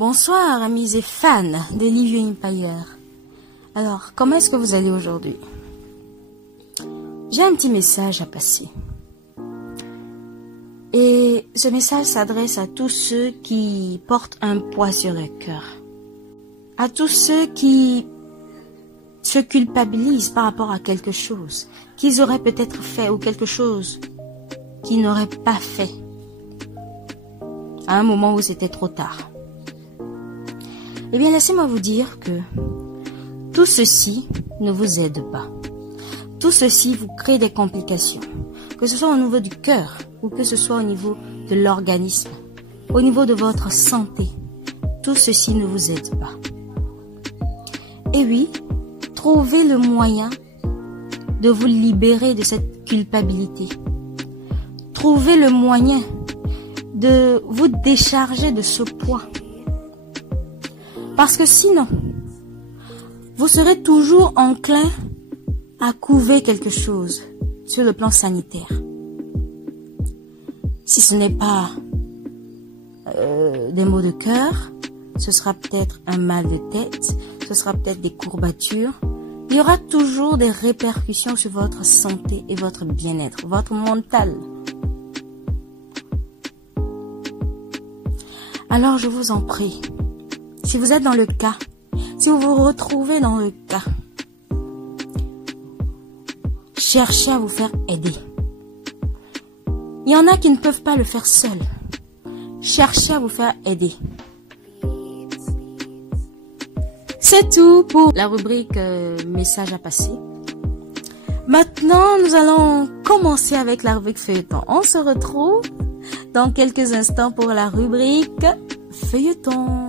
Bonsoir amis et fans de Livio Empire. Alors, comment est-ce que vous allez aujourd'hui? J'ai un petit message à passer. Et ce message s'adresse à tous ceux qui portent un poids sur le cœur. À tous ceux qui se culpabilisent par rapport à quelque chose qu'ils auraient peut-être fait ou quelque chose qu'ils n'auraient pas fait à un moment où c'était trop tard. Eh bien, laissez-moi vous dire que tout ceci ne vous aide pas. Tout ceci vous crée des complications, que ce soit au niveau du cœur ou que ce soit au niveau de l'organisme, au niveau de votre santé. Tout ceci ne vous aide pas. Et oui, trouvez le moyen de vous libérer de cette culpabilité. Trouvez le moyen de vous décharger de ce poids. Parce que sinon, vous serez toujours enclin à couver quelque chose sur le plan sanitaire. Si ce n'est pas des maux de cœur, ce sera peut-être un mal de tête, ce sera peut-être des courbatures. Il y aura toujours des répercussions sur votre santé et votre bien-être, votre mental. Alors je vous en prie, si vous êtes dans le cas, si vous vous retrouvez dans le cas, cherchez à vous faire aider. Il y en a qui ne peuvent pas le faire seuls. Cherchez à vous faire aider. C'est tout pour la rubrique message à passer. Maintenant, nous allons commencer avec la rubrique feuilleton. On se retrouve dans quelques instants pour la rubrique feuilleton.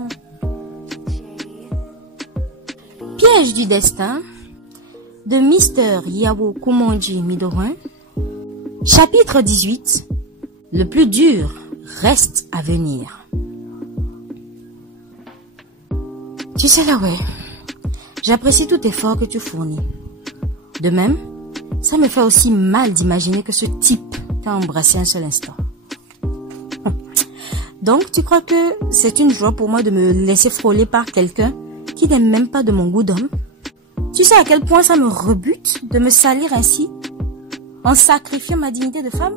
Piège du destin de Mr. Yao Kumonji Midorun. Chapitre 18. Le plus dur reste à venir. Tu sais là ouais, j'apprécie tout effort que tu fournis. De même, ça me fait aussi mal d'imaginer que ce type t'a embrassé un seul instant. Donc tu crois que c'est une joie pour moi de me laisser frôler par quelqu'un qui n'est même pas de mon goût d'homme? Tu sais à quel point ça me rebute de me salir ainsi en sacrifiant ma dignité de femme?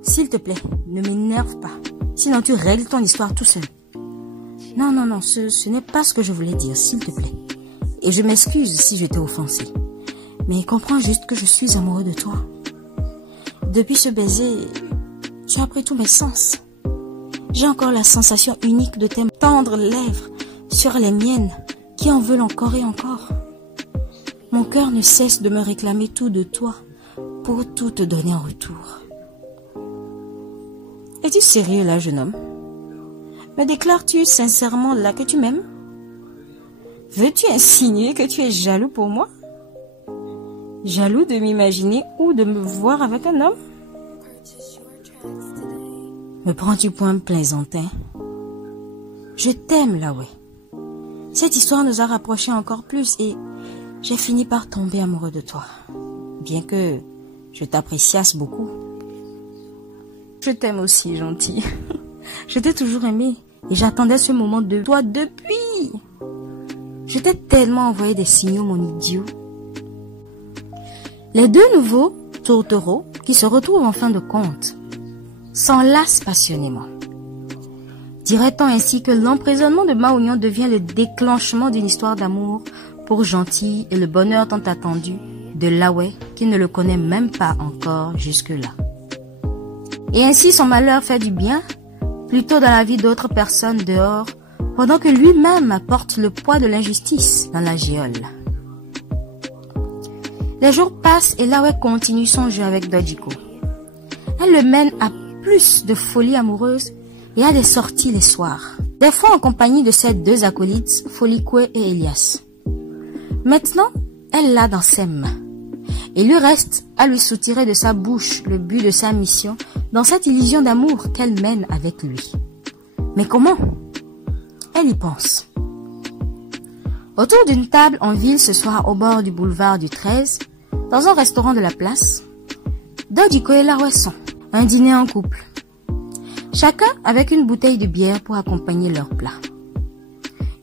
S'il te plaît, ne m'énerve pas. Sinon tu règles ton histoire tout seul. Non, ce n'est pas ce que je voulais dire, s'il te plaît. Et je m'excuse si je t'ai offensé. Mais comprends juste que je suis amoureux de toi. Depuis ce baiser, tu as pris tous mes sens. J'ai encore la sensation unique de tes tendres lèvres sur les miennes qui en veulent encore et encore. Mon cœur ne cesse de me réclamer tout de toi pour tout te donner en retour. Es-tu sérieux là, jeune homme? Me déclares-tu sincèrement là que tu m'aimes? Veux-tu insinuer que tu es jaloux pour moi? Jaloux de m'imaginer ou de me voir avec un homme? Me prends-tu pour un plaisantin? Je t'aime là, ouais. Cette histoire nous a rapprochés encore plus et j'ai fini par tomber amoureux de toi. Bien que je t'appréciasse beaucoup. Je t'aime aussi, gentil. Je t'ai toujours aimé et j'attendais ce moment de toi depuis. Je t'ai tellement envoyé des signaux, mon idiot. Les deux nouveaux tourtereaux qui se retrouvent en fin de compte s'enlacent passionnément. Dirait-on ainsi que l'emprisonnement de Maounion devient le déclenchement d'une histoire d'amour pour Gentil et le bonheur tant attendu de Laoué qui ne le connaît même pas encore jusque-là. Et ainsi son malheur fait du bien plutôt dans la vie d'autres personnes dehors pendant que lui-même porte le poids de l'injustice dans la géole. Les jours passent et Laoué continue son jeu avec Dojiko. Elle le mène à plus de folie amoureuse et à des sorties les soirs. Des fois en compagnie de ses deux acolytes, Folikwe et Elias. Maintenant, elle l'a dans ses mains. Il lui reste à lui soutirer de sa bouche le but de sa mission dans cette illusion d'amour qu'elle mène avec lui. Mais comment? Elle y pense. Autour d'une table en ville ce soir au bord du boulevard du 13, dans un restaurant de la place, Dojiko et Laoué sont. Un dîner en couple. Chacun avec une bouteille de bière pour accompagner leur plat.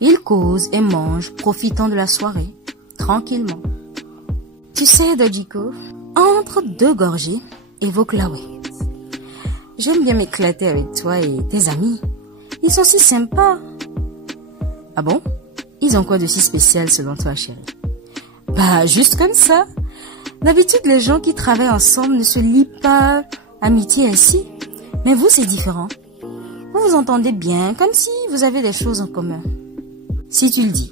Ils causent et mangent, profitant de la soirée, tranquillement. Tu sais, Dojiko, entre deux gorgées, évoque Lawe. J'aime bien m'éclater avec toi et tes amis. Ils sont si sympas. Ah bon? Ils ont quoi de si spécial selon toi, chérie? Bah, juste comme ça. D'habitude, les gens qui travaillent ensemble ne se lient pas amitié ainsi. Mais vous, c'est différent. Vous vous entendez bien, comme si vous avez des choses en commun. Si tu le dis.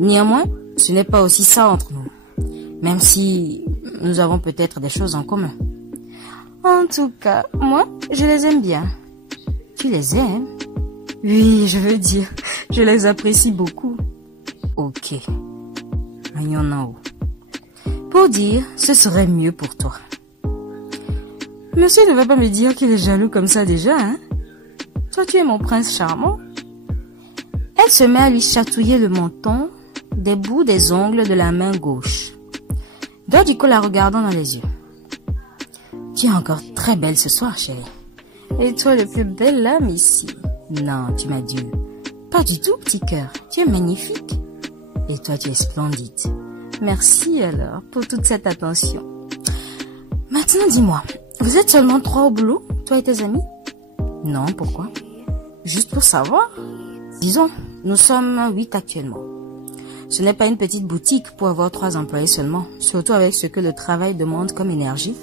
Néanmoins, ce n'est pas aussi ça entre nous. Même si nous avons peut-être des choses en commun. En tout cas, moi, je les aime bien. Tu les aimes? Oui, je veux dire, je les apprécie beaucoup. Ok. Ayonao. Pour dire, ce serait mieux pour toi. Monsieur ne va pas me dire qu'il est jaloux comme ça déjà, hein? Toi, tu es mon prince charmant. Elle se met à lui chatouiller le menton des bouts des ongles de la main gauche. Dojiko la regardant dans les yeux. Tu es encore très belle ce soir, chérie. Et toi, le plus belle âme ici. Non, tu m'adules. Pas du tout, petit cœur. Tu es magnifique. Et toi, tu es splendide. Merci alors pour toute cette attention. Maintenant, dis-moi, vous êtes seulement 3 au boulot, toi et tes amis? Non, pourquoi? Juste pour savoir. Disons, nous sommes 8 actuellement. Ce n'est pas une petite boutique pour avoir 3 employés seulement, surtout avec ce que le travail demande comme énergie.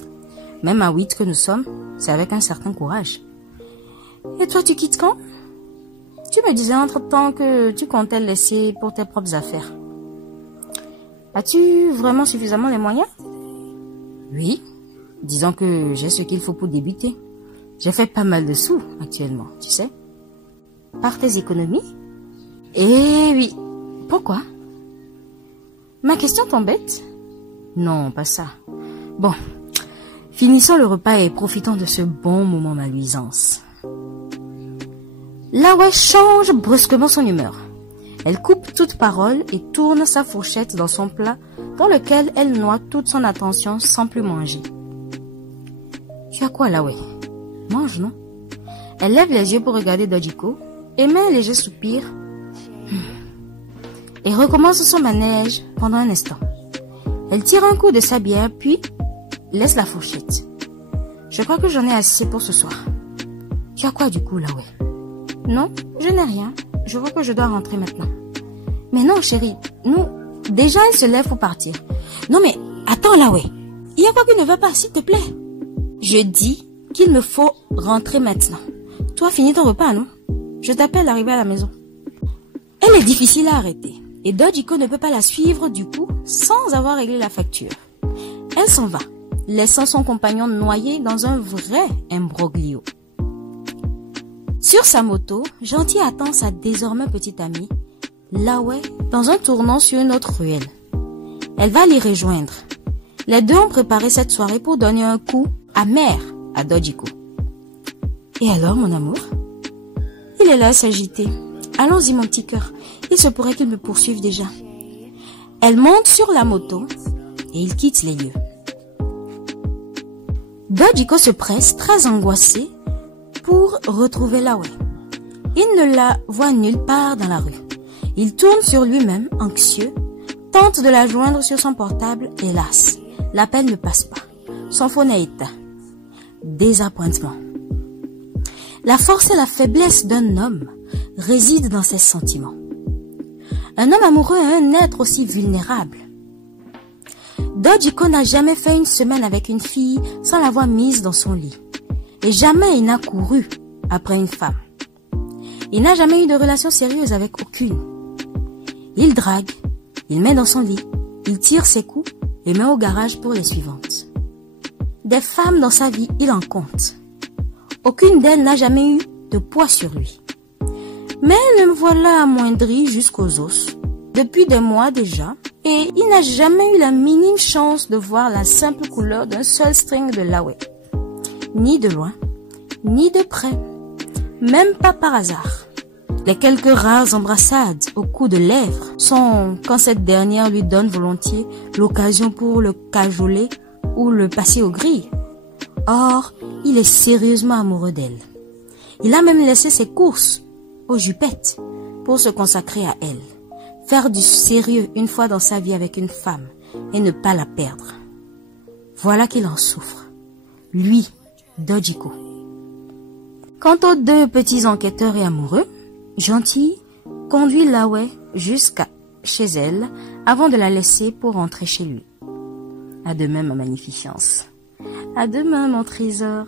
Même à 8 que nous sommes, c'est avec un certain courage. Et toi, tu quittes quand? Tu me disais entre-temps que tu comptais le laisser pour tes propres affaires. As-tu vraiment suffisamment les moyens? Oui, disons que j'ai ce qu'il faut pour débuter. J'ai fait pas mal de sous actuellement, tu sais. Par tes économies? Eh oui. Pourquoi? Ma question t'embête? Non, pas ça. Bon, finissons le repas et profitons de ce bon moment malluisance. Lawe change brusquement son humeur. Elle coupe toute parole et tourne sa fourchette dans son plat dans lequel elle noie toute son attention sans plus manger. Tu as quoi, Lawe? Mange, non? Elle lève les yeux pour regarder Dojiko, émet un léger soupir et recommence son manège pendant un instant. Elle tire un coup de sa bière puis laisse la fourchette. Je crois que j'en ai assez pour ce soir. Tu as quoi du coup, Lawe? Non, je n'ai rien. Je vois que je dois rentrer maintenant. Mais non, chérie, nous... Déjà, elle se lève pour partir. Non mais, attends, Lawe. Il y a quoi qui ne va pas, s'il te plaît? Je dis qu'il me faut rentrer maintenant. Toi, finis ton repas, non? Je t'appelle d'arriver à la maison. Elle est difficile à arrêter. Et Dojiko ne peut pas la suivre, du coup, sans avoir réglé la facture. Elle s'en va, laissant son compagnon noyé dans un vrai imbroglio. Sur sa moto, Gentil attend sa désormais petite amie, Lawe, dans un tournant sur une autre ruelle. Elle va l'y rejoindre. Les deux ont préparé cette soirée pour donner un coup amer à Dojiko. Et alors, mon amour? Il est là à s'agiter. Allons-y, mon petit cœur. Il se pourrait qu'il me poursuive déjà. Elle monte sur la moto et il quitte les lieux. Dojiko se presse, très angoissé, pour retrouver Lawe. Il ne la voit nulle part dans la rue. Il tourne sur lui-même, anxieux, tente de la joindre sur son portable, hélas, l'appel ne passe pas. Son phone est éteint. Désappointement. La force et la faiblesse d'un homme résident dans ses sentiments. Un homme amoureux est un être aussi vulnérable. Dojiko n'a jamais fait une semaine avec une fille sans l'avoir mise dans son lit. Et jamais il n'a couru après une femme. Il n'a jamais eu de relation sérieuse avec aucune. Il drague, il met dans son lit, il tire ses coups et met au garage pour les suivantes. Des femmes dans sa vie, il en compte. Aucune d'elles n'a jamais eu de poids sur lui. Mais le voilà amoindri jusqu'aux os, depuis des mois déjà, et il n'a jamais eu la minime chance de voir la simple couleur d'un seul string de Lawe. Ni de loin, ni de près, même pas par hasard. Les quelques rares embrassades au cou de lèvres sont quand cette dernière lui donne volontiers l'occasion pour le cajoler ou le passer aux grilles. Or, il est sérieusement amoureux d'elle. Il a même laissé ses courses aux jupettes, pour se consacrer à elle. Faire du sérieux une fois dans sa vie avec une femme et ne pas la perdre. Voilà qu'il en souffre. Lui, Dojiko. Quant aux deux petits enquêteurs et amoureux, Gentil conduit Lawe jusqu'à chez elle avant de la laisser pour rentrer chez lui. À demain, ma magnificence. À demain, mon trésor.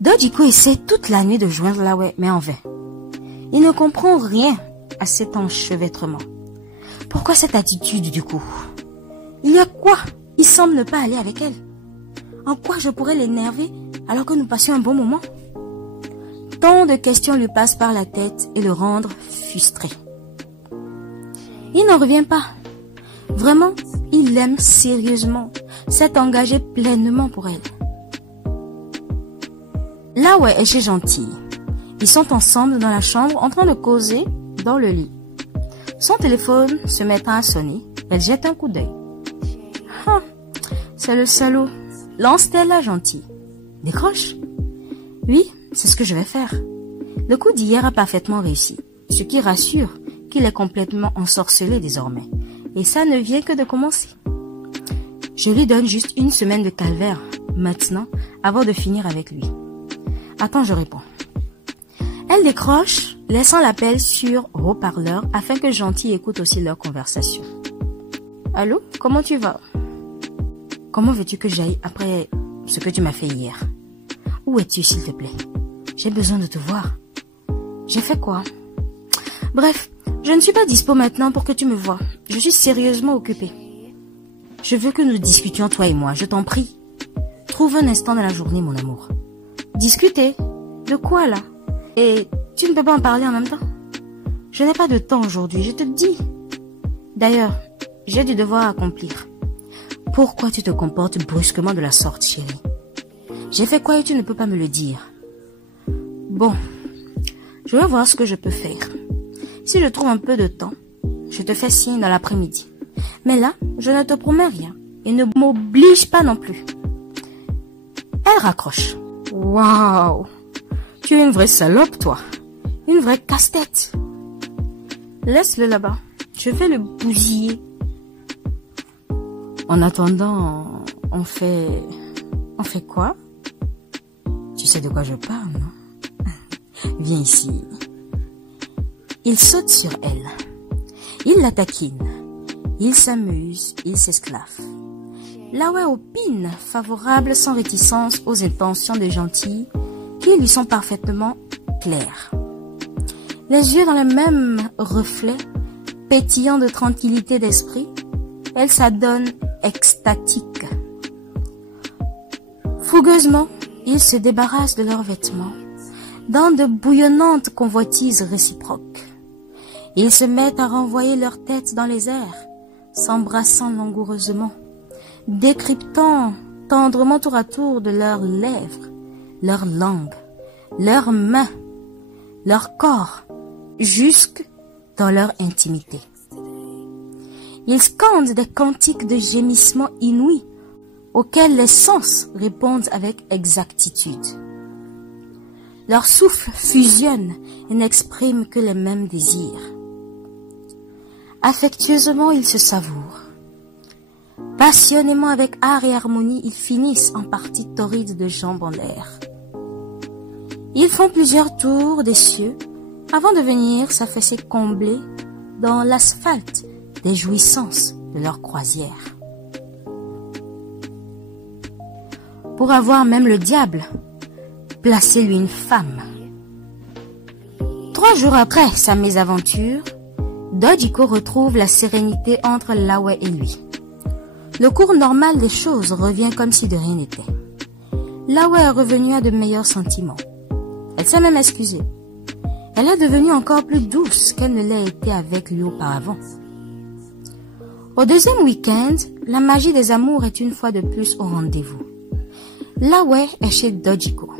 Dojiko essaie toute la nuit de joindre Lawe, mais en vain. Il ne comprend rien à cet enchevêtrement. Pourquoi cette attitude du coup? Il y a quoi? Il semble ne pas aller avec elle. En quoi je pourrais l'énerver alors que nous passions un bon moment? Tant de questions lui passent par la tête et le rendre frustré. Il n'en revient pas. Vraiment, il l'aime sérieusement, s'est engagé pleinement pour elle. Lawe est chez Gentil. Ils sont ensemble dans la chambre en train de causer dans le lit. Son téléphone se mettant à sonner, elle jette un coup d'œil. Ah, c'est le salaud. Lance-t-elle à Gentil. Décroche. Oui, c'est ce que je vais faire. Le coup d'hier a parfaitement réussi, ce qui rassure qu'il est complètement ensorcelé désormais. Et ça ne vient que de commencer. Je lui donne juste une semaine de calvaire, maintenant, avant de finir avec lui. Attends, je réponds. Elle décroche, laissant l'appel sur haut-parleur afin que Gentil écoute aussi leur conversation. Allô, comment tu vas? Comment veux-tu que j'aille après ce que tu m'as fait hier? Où es-tu, s'il te plaît? J'ai besoin de te voir. J'ai fait quoi? Bref, je ne suis pas dispo maintenant pour que tu me voies. Je suis sérieusement occupée. Je veux que nous discutions, toi et moi, je t'en prie. Trouve un instant dans la journée, mon amour. Discuter? De quoi, là? Et tu ne peux pas en parler en même temps? Je n'ai pas de temps aujourd'hui, je te dis. D'ailleurs, j'ai du devoir à accomplir. Pourquoi tu te comportes brusquement de la sorte, chérie? J'ai fait quoi et tu ne peux pas me le dire? Bon, je vais voir ce que je peux faire. Si je trouve un peu de temps, je te fais signe dans l'après-midi. Mais là, je ne te promets rien et ne m'oblige pas non plus. Elle raccroche. Waouh! Tu es une vraie salope, toi. Une vraie casse-tête. Laisse-le là-bas. Je vais le bousiller. En attendant, on fait quoi? Tu sais de quoi je parle, non? Viens ici. Il saute sur elle. Il la taquine. Il s'amuse, il s'esclaffe. Lawe opine, favorable sans réticence aux intentions de Gentil qui lui sont parfaitement claires. Les yeux dans le même reflet, pétillant de tranquillité d'esprit, elle s'adonne extatique. Fougueusement, ils se débarrassent de leurs vêtements, dans de bouillonnantes convoitises réciproques. Ils se mettent à renvoyer leurs têtes dans les airs, s'embrassant langoureusement, décryptant tendrement tour à tour de leurs lèvres, leurs langues, leurs mains, leur corps, jusque dans leur intimité. Ils scandent des cantiques de gémissements inouïs auxquels les sens répondent avec exactitude. Leur souffle fusionne et n'exprime que les mêmes désirs. Affectueusement, ils se savourent. Passionnément, avec art et harmonie, ils finissent en partie torrides de jambes en l'air. Ils font plusieurs tours des cieux avant de venir s'affaisser comblés dans l'asphalte des jouissances de leur croisière. Pour avoir même le diable, placez-lui une femme. 3 jours après sa mésaventure, Dojiko retrouve la sérénité entre Lawe et lui. Le cours normal des choses revient comme si de rien n'était. Lawe est revenue à de meilleurs sentiments. Elle s'est même excusée. Elle est devenue encore plus douce qu'elle ne l'a été avec lui auparavant. Au deuxième week-end, la magie des amours est une fois de plus au rendez-vous. Lawe est chez Dojiko,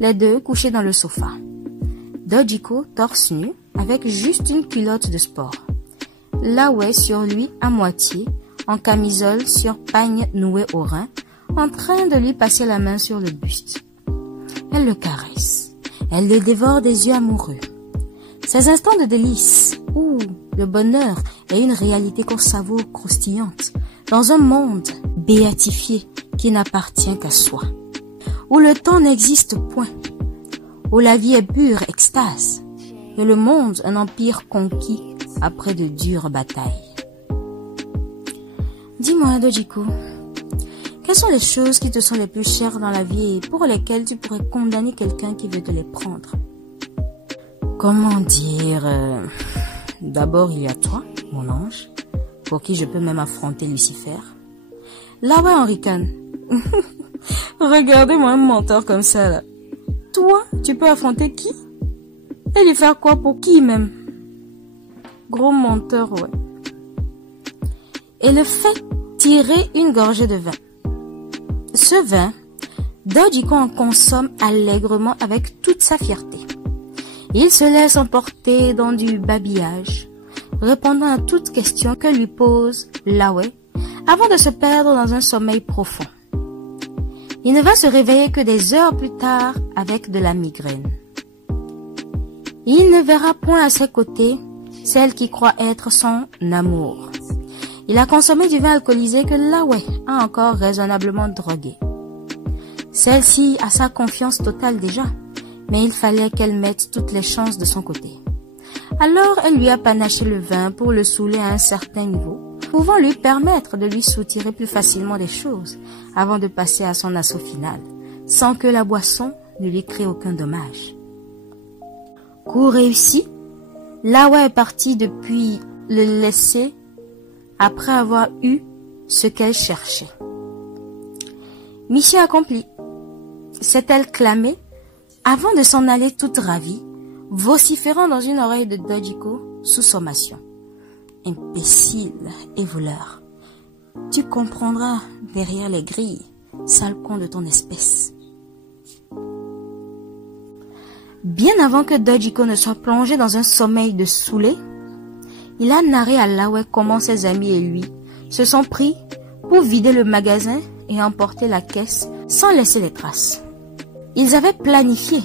les deux couchés dans le sofa. Dojiko torse nu avec juste une culotte de sport. Lawe sur lui à moitié, en camisole sur pagne nouée au rein, en train de lui passer la main sur le buste. Elle le caresse, Elle le dévore des yeux amoureux. Ces instants de délice, où le bonheur est une réalité qu'on savoure croustillante, dans un monde béatifié qui n'appartient qu'à soi, où le temps n'existe point, où la vie est pure extase, et le monde un empire conquis après de dures batailles. Dis-moi, Dojiko, quelles sont les choses qui te sont les plus chères dans la vie et pour lesquelles tu pourrais condamner quelqu'un qui veut te les prendre? Comment dire, d'abord il y a toi, mon ange, pour qui je peux même affronter Lucifer. Là-bas, Henri Kahn. Regardez-moi un menteur comme ça, là. Toi, tu peux affronter qui? Et lui faire quoi pour qui même? Gros menteur, ouais. Et le fait tirer une gorgée de vin. Ce vin, Dojiko en consomme allègrement avec toute sa fierté. Il se laisse emporter dans du babillage, répondant à toute question que lui pose Lawe, avant de se perdre dans un sommeil profond. Il ne va se réveiller que des heures plus tard avec de la migraine. Il ne verra point à ses côtés celle qui croit être son amour. Il a consommé du vin alcoolisé que Lawe a encore raisonnablement drogué. Celle-ci a sa confiance totale déjà, mais il fallait qu'elle mette toutes les chances de son côté. Alors elle lui a panaché le vin pour le saouler à un certain niveau, pouvant lui permettre de lui soutirer plus facilement des choses avant de passer à son assaut final, sans que la boisson ne lui crée aucun dommage. Coup réussi, Lawa est partie depuis le laisser après avoir eu ce qu'elle cherchait. Mission accomplie, s'est-elle clamée avant de s'en aller toute ravie, vociférant dans une oreille de Dojiko sous sommation. Imbécile et voleur, tu comprendras derrière les grilles, sale con de ton espèce. Bien avant que Dojiko ne soit plongé dans un sommeil de saoulé, il a narré à Lawe comment ses amis et lui se sont pris pour vider le magasin et emporter la caisse sans laisser les traces. Ils avaient planifié,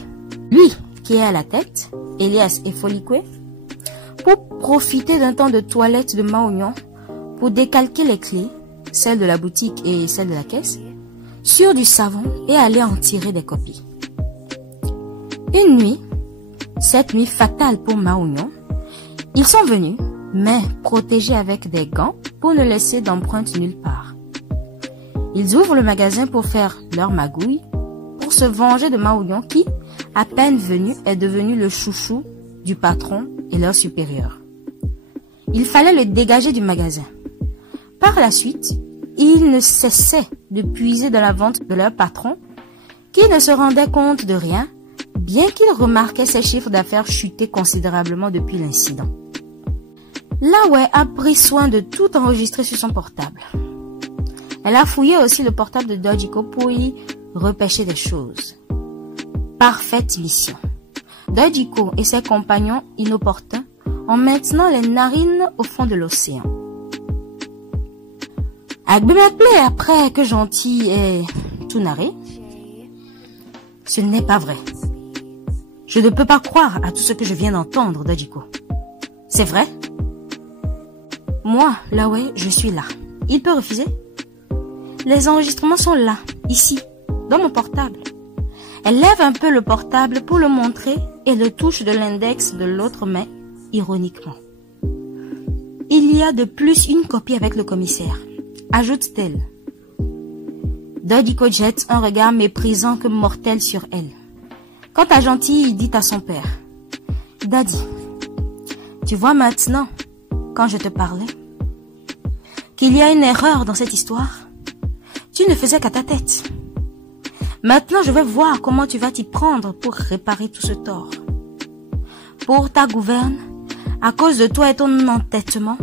lui qui est à la tête, Elias et Folikwe, pour profiter d'un temps de toilette de Maognon pour décalquer les clés, celles de la boutique et celles de la caisse, sur du savon et aller en tirer des copies. Une nuit, cette nuit fatale pour Maognon, ils sont venus, mais protégés avec des gants pour ne laisser d'empreinte nulle part. Ils ouvrent le magasin pour faire leur magouille, pour se venger de Maognon qui, à peine venu, est devenu le chouchou du patron et leur supérieur. Il fallait le dégager du magasin. Par la suite, ils ne cessaient de puiser dans la vente de leur patron, qui ne se rendait compte de rien, bien qu'il remarquait ses chiffres d'affaires chuter considérablement depuis l'incident. Lawe a pris soin de tout enregistrer sur son portable. Elle a fouillé aussi le portable de Dojiko pour y repêcher des choses. Parfaite mission. Dojiko et ses compagnons inopportuns ont maintenant les narines au fond de l'océan. Agbe m'appelait après que Gentil ait tout narré. Ce n'est pas vrai. Je ne peux pas croire à tout ce que je viens d'entendre, Dojiko. C'est vrai? Moi, Lawe, je suis là. Il peut refuser? Les enregistrements sont là, ici, dans mon portable. Elle lève un peu le portable pour le montrer et le touche de l'index de l'autre main, ironiquement. Il y a de plus une copie avec le commissaire, ajoute-t-elle. Dojiko jette un regard méprisant que mortel sur elle. Quant à Gentil, il dit à son père, « Daddy, tu vois maintenant, quand je te parlais, qu'il y a une erreur dans cette histoire. Tu ne faisais qu'à ta tête. Maintenant, je vais voir comment tu vas t'y prendre pour réparer tout ce tort. Pour ta gouverne, à cause de toi et ton entêtement,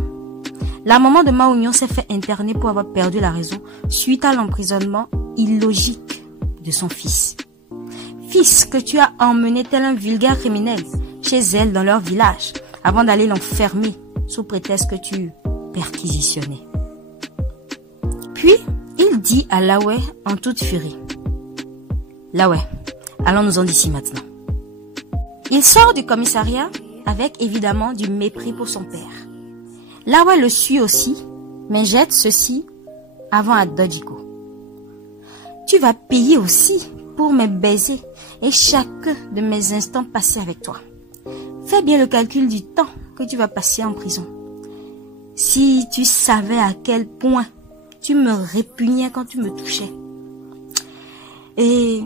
la maman de Maognon s'est fait interner pour avoir perdu la raison suite à l'emprisonnement illogique de son fils. Fils que tu as emmené tel un vulgaire criminel chez elle dans leur village avant d'aller l'enfermer sous prétexte que tu perquisitionnais. Puis, il dit à Lawe en toute furie. Lawe, allons-nous-en d'ici maintenant. Il sort du commissariat avec évidemment du mépris pour son père. Lawe le suit aussi, mais jette ceci avant à Dodjiko. Tu vas payer aussi pour mes baisers et chacun de mes instants passés avec toi. Fais bien le calcul du temps que tu vas passer en prison. Si tu savais à quel point tu me répugnais quand tu me touchais. Et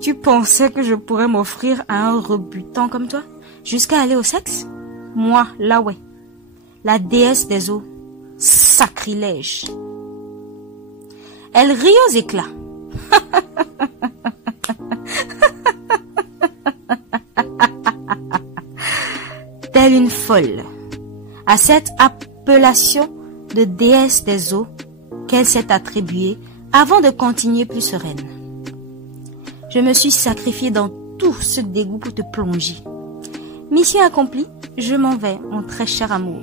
tu pensais que je pourrais m'offrir à un rebutant comme toi jusqu'à aller au sexe? Moi, Lawe, la déesse des eaux, sacrilège. Elle rit aux éclats. Telle une folle, à cette appellation de déesse des eaux qu'elle s'est attribuée avant de continuer plus sereine. Je me suis sacrifiée dans tout ce dégoût pour te plonger. Mission accomplie, je m'en vais, mon très cher amour.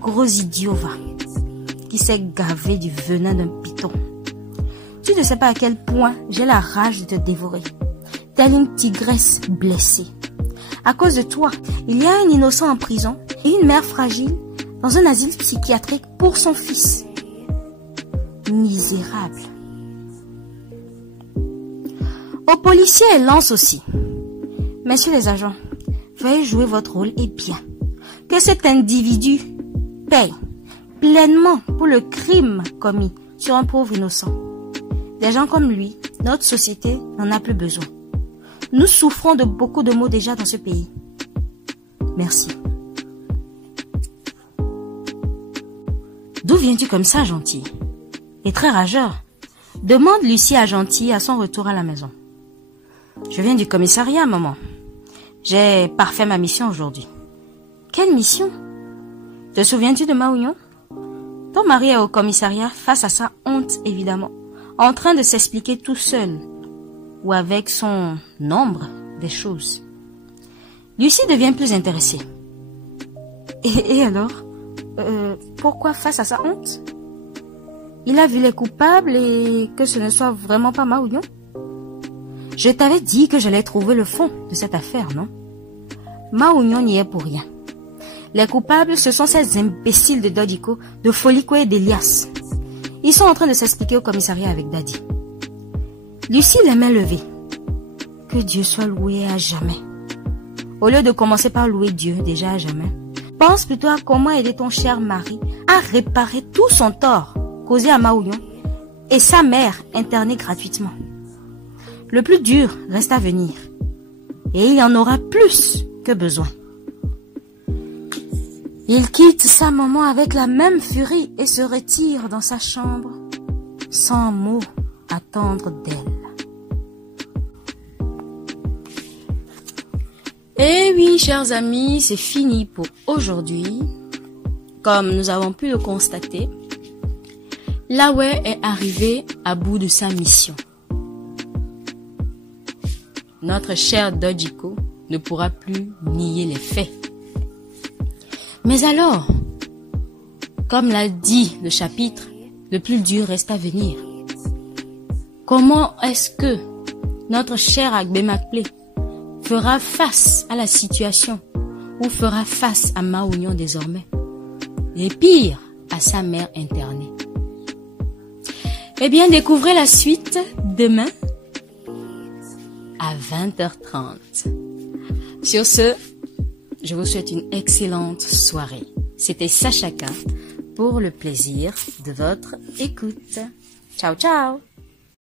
Gros idiot va, qui s'est gavé du venin d'un python. Tu ne sais pas à quel point j'ai la rage de te dévorer, telle une tigresse blessée. À cause de toi, il y a un innocent en prison et une mère fragile dans un asile psychiatrique pour son fils. Misérable. Aux policiers, elle lance aussi. Messieurs les agents, veuillez jouer votre rôle et bien. Que cet individu paye pleinement pour le crime commis sur un pauvre innocent. Des gens comme lui, notre société n'en a plus besoin. Nous souffrons de beaucoup de maux déjà dans ce pays. Merci. D'où viens-tu comme ça, Gentil? Et très rageur. Demande Lucie à Gentil à son retour à la maison. Je viens du commissariat, maman. J'ai parfait ma mission aujourd'hui. Quelle mission? Te souviens-tu de Maouillon? Ton mari est au commissariat face à sa honte, évidemment, en train de s'expliquer tout seul ou avec son nombre des choses. Lucie devient plus intéressée. Et alors, pourquoi face à sa honte? Il a vu les coupables et que ce ne soit vraiment pas Maouillon? Je t'avais dit que j'allais trouver le fond de cette affaire, non? Maouillon n'y est pour rien. Les coupables, ce sont ces imbéciles de Dodjiko, de Foliko et d'Elias. Ils sont en train de s'expliquer au commissariat avec Daddy. Lucie les mains levées. Que Dieu soit loué à jamais. Au lieu de commencer par louer Dieu déjà à jamais, pense plutôt à comment aider ton cher mari à réparer tout son tort causé à Maouillon et sa mère internée gratuitement. Le plus dur reste à venir. Et il y en aura plus que besoin. Il quitte sa maman avec la même furie et se retire dans sa chambre sans mot attendre d'elle. Et oui, chers amis, c'est fini pour aujourd'hui. Comme nous avons pu le constater, Lawe est arrivé à bout de sa mission. Notre cher Dodjiko ne pourra plus nier les faits. Mais alors, comme l'a dit le chapitre, le plus dur reste à venir. Comment est-ce que notre cher Agbemakple fera face à la situation ou fera face à Maouillon désormais? Et pire, à sa mère internée. Eh bien, découvrez la suite demain à 20h30. Sur ce, je vous souhaite une excellente soirée. C'était Sachaka pour le plaisir de votre écoute. Ciao, ciao!